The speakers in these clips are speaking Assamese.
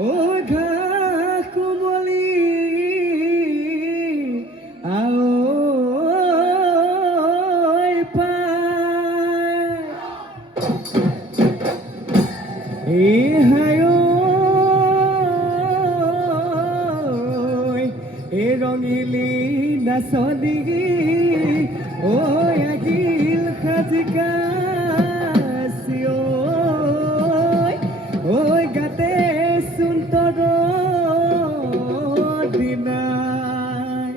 ও ঘা কোমলি আও ৰঙিলি নাচনি ও আগিল সাজিকাছি ঐ গাতে সুন্দৰ দিনাই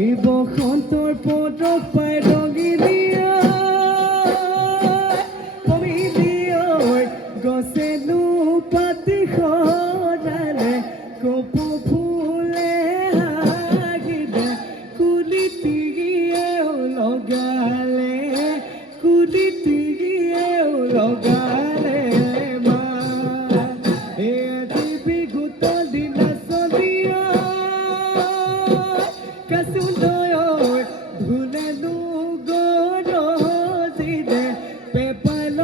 এই বসন্তৰ পদক পাই ৰঙিলি গছেনো পাতি সৰালে কপৌ ফুলে হাগিলে কুলিটিয়েও লগালে কুলিটিয়েও লগালে মা আজি বিহুত দিনা চলিয়া কাচুন্দয় ধুলেনো গৰজিলে পেপাল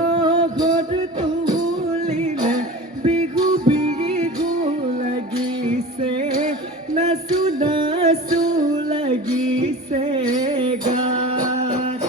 ঘৰ নাচু নাচু লাগিছে গাত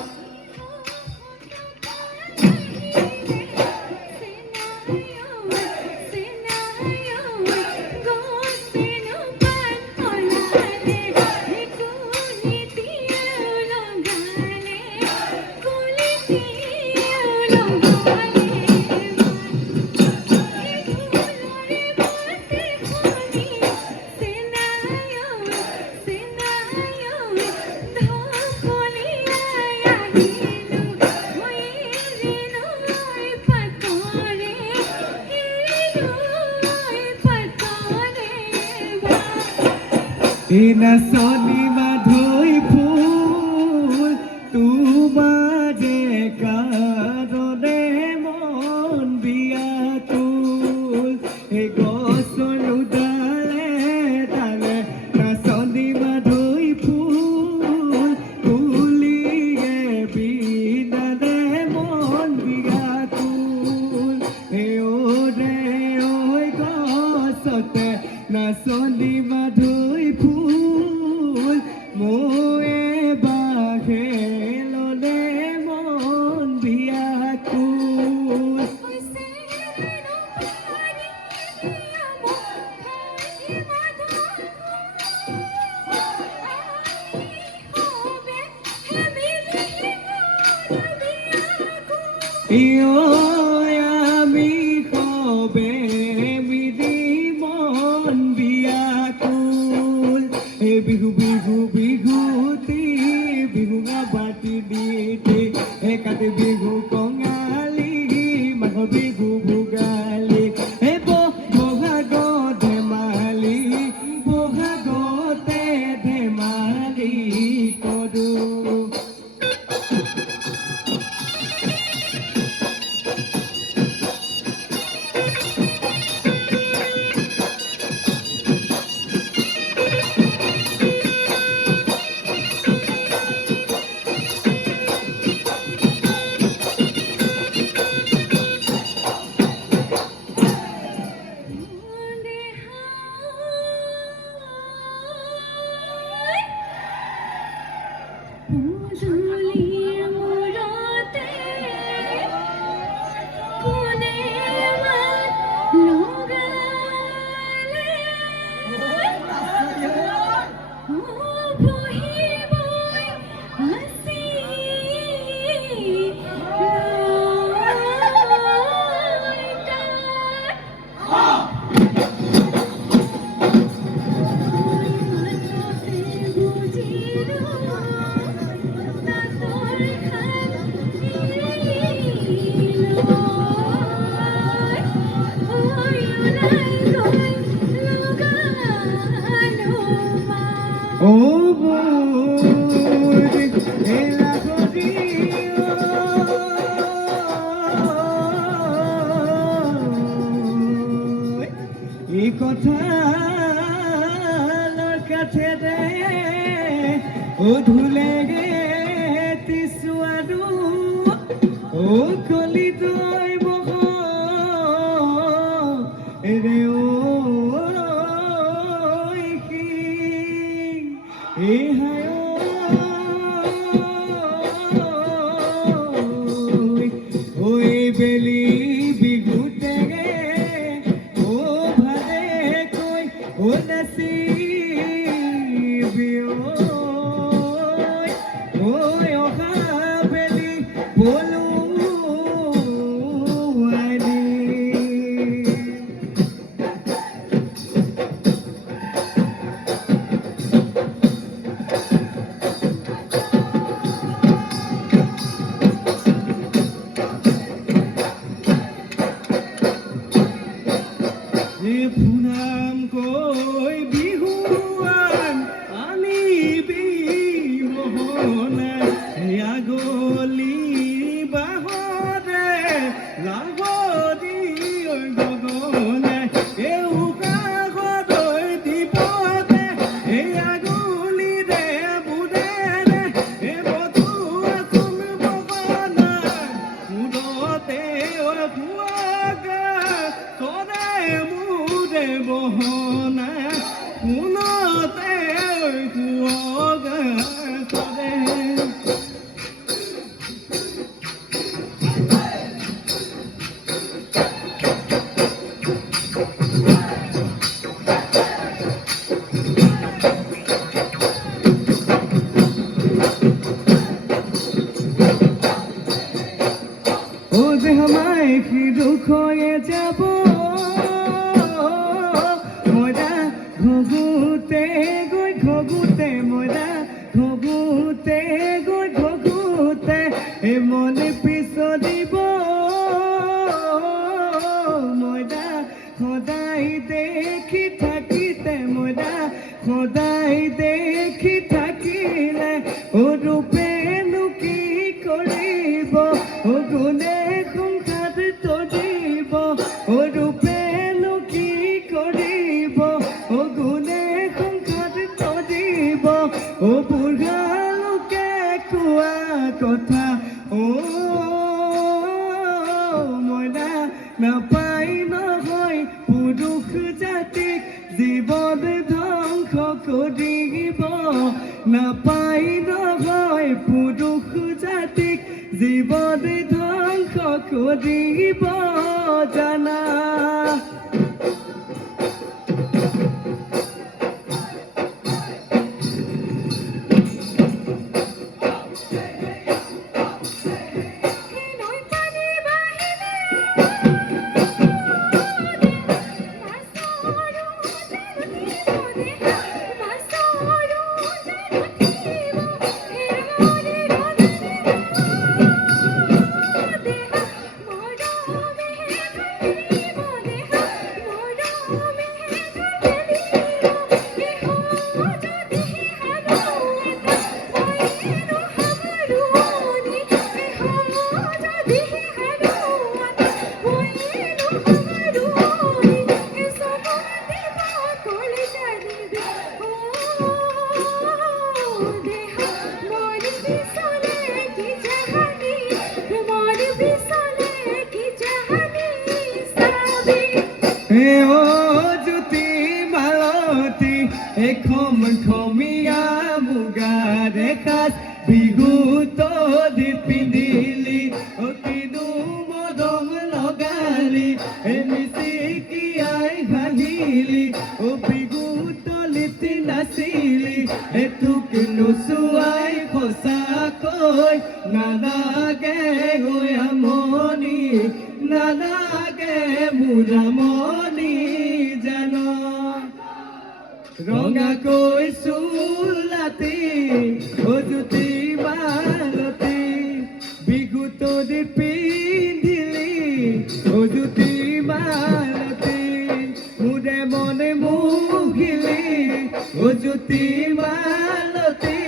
নাচনি মাধৈ ফুল তোমাৰে কাৰণে মন বিয়াকুল এই গছৰ ডালে ডালে নাচনি মাধৈ ফুল তুলিয়ে বিনালে মন বিয়াকুল ৰে ঐ গছতে নাচনি মাধৈ ফুল মোয়ে বাঘে ললে মন বিয়াকুল আমি কবে মিলি মন বিয়াকুল বিহু বিহু বিহুতি বিহু বাটি দিতে কাতি বিহু কঙালী মাঘৰ বিহু ভোগালী বহাগত ধেমালি বহাগতে ধেমালি কৰো ধুলেগে তিছুৱাৰু কলি তই বহ ৰে বেলি বিহুতেগে ভালে কৈ নাচি অহা বেলি বলো ফুনাম কৈ বিহুৱান আনিবি মোহনা আগলি বাহৰে লাগদি গগনে কাগলৈ দিবনে আগলিৰে বুধেৰে বধুৱা কোন বগনা মুদতে ভুৱাগা তৰে মুৰে বহনা কোনতে ভুৱাগা তৰে যে আমায় কি দুঃখ হয়ে যাব মরা ঘগুতে গৈ ঘগুতে মরা ঘগুতে গৈ ঘগুতে মনে পিছ দিব মরা সদায় দেখি থাকিতে মরা সদায় দেখি থাকিলে ৰূপেনো কি কৰিব গুণে সংসাৰ তৰিব ৰূপেনো কি কৰিব গুণে সংসাৰ তৰিব বুঢ়া লোকে কোৱা কথা মইনা নাপাই নহয় পুৰুষ জাতিক জীৱন ধ্বংস কৰিব নাপাই নহয় পুৰুষ জাতিক জীৱন ধ্বংস কৰিব জানা জ্যোতি মালতী এখম খমীয়া মুগা দেখাত বিহুত পিন্ধিলি কিনো মদম লগালি মিচিকিয়াই হাঁহিলি বিহুত লিটি নাচিলি তোক নোচোৱাই সঁচাকৈ নালাগে হৈ আমনি নালাগে মোৰ আমনি জান ৰঙাকৈ চুলাতি জ্যোতি মালতী বিহুত পিন্ধিলি জ্যোতি মালতী মোৰে মনে মুহিলি জ্যোতি মালতী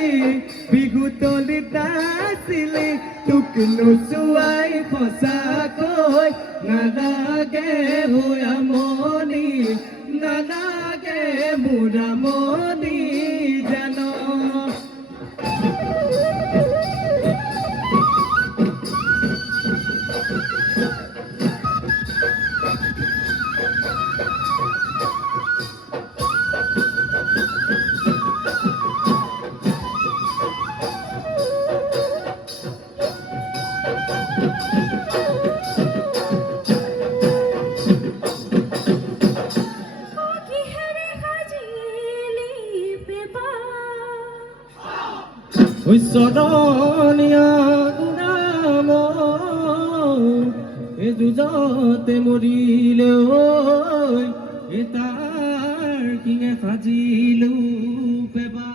বিহুত নাচিলি তোক নোচোৱাই সঁচাকৈ নালাগে হৈ আমনি নালাগে মোৰ আমনি জান চৰণীয়া গুণাম এই যুঁজতে মৰিলে ঐ তাৰ কিঙে সাজিলো পেবা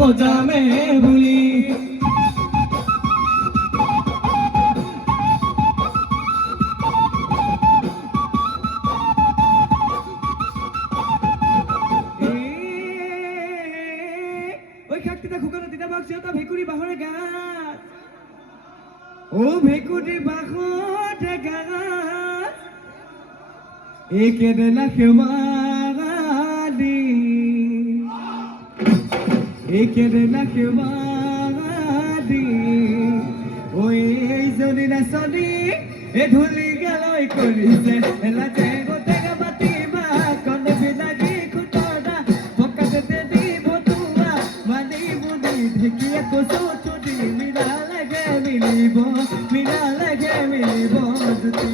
বজামে বুলি ওই খাকটিটা খুকানো দিতা বাক সিওতা ভেকুরি বাহরে গাছ ও ভেকুরি বাহরে গাছ একেরে লাখবালি একেরে লাখবালি ওই যদি না সনি এ ধুলি গেলই করিছে এলাতে গোতে গাবাতি বা কনে বিলাগি খুটনা পকাতে দিব তুয়া মানি বুদি ঢেকিয়ে কোসো চুটি মিলা লাগে মিলিব দুতি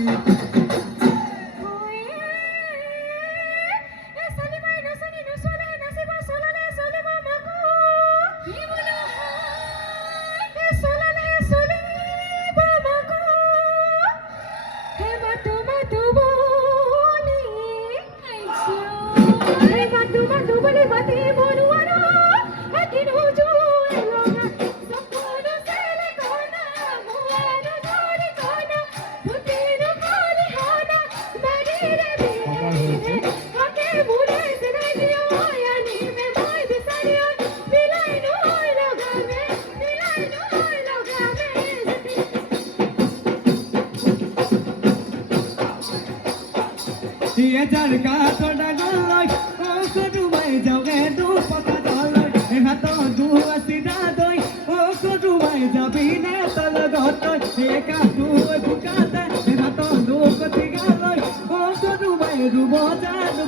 Jarka toda goloi, o kodu mai jauge du paka doloi, e hato du asida doi, o kodu mai jabi na tala gotoi, e ka du bukata, e hato du koti galoi, o kodu mai rubo janu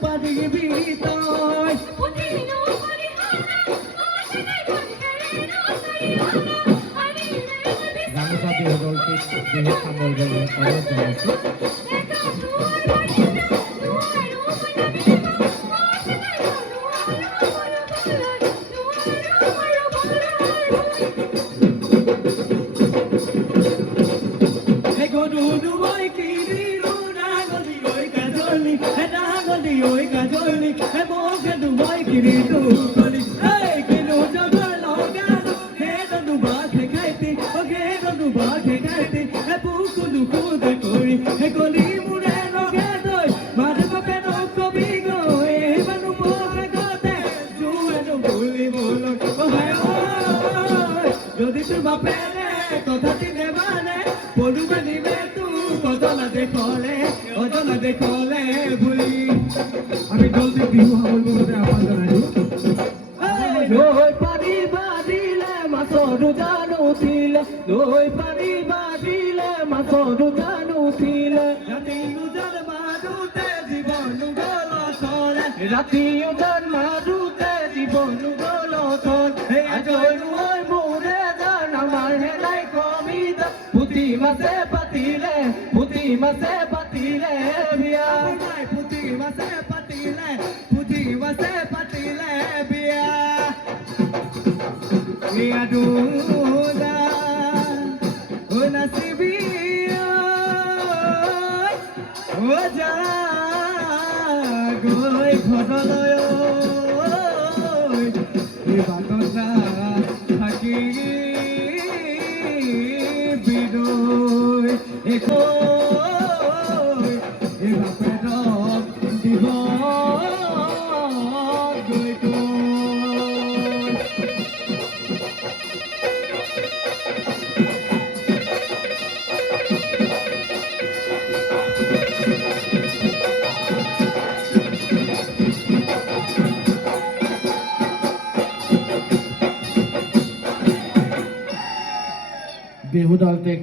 padigibi toi. Utino pari hana, o sene kare no sariana, ani me গামোচা বিহুদলটিক বিহু সামৰিবলৈ অনুৰোধ জনাইছোঁ। যদি তোর বাপেরে কথাটি নেবানে পড়ুবে নিবে তু অজনা দেখলে ভুলি আমি জলদি বিহু হামল বলতে আহ্বান জানাইছো দই পানি বাজিলে মাছৰ জানো উঠিলে দই পানি বাজিলে মাছৰ জানো উঠিলে ৰাতি উজান মাৰুতে জীৱন গল চলে ৰাতি উজান মাৰুতে বনু গলখন এই আজৈ মোরে জান আমার হেলাই কমিদা পুতি মাছে পাতিলে বিয়া পুতি মাছে পাতিলে বিয়া বিয়া দুদা ও নাসিবি ও যা গৈ ঘৰলৈ এই বাটত থাকি বিদৈ এই বাপেৰক দিব গৈ গৈ বিহু দলটিক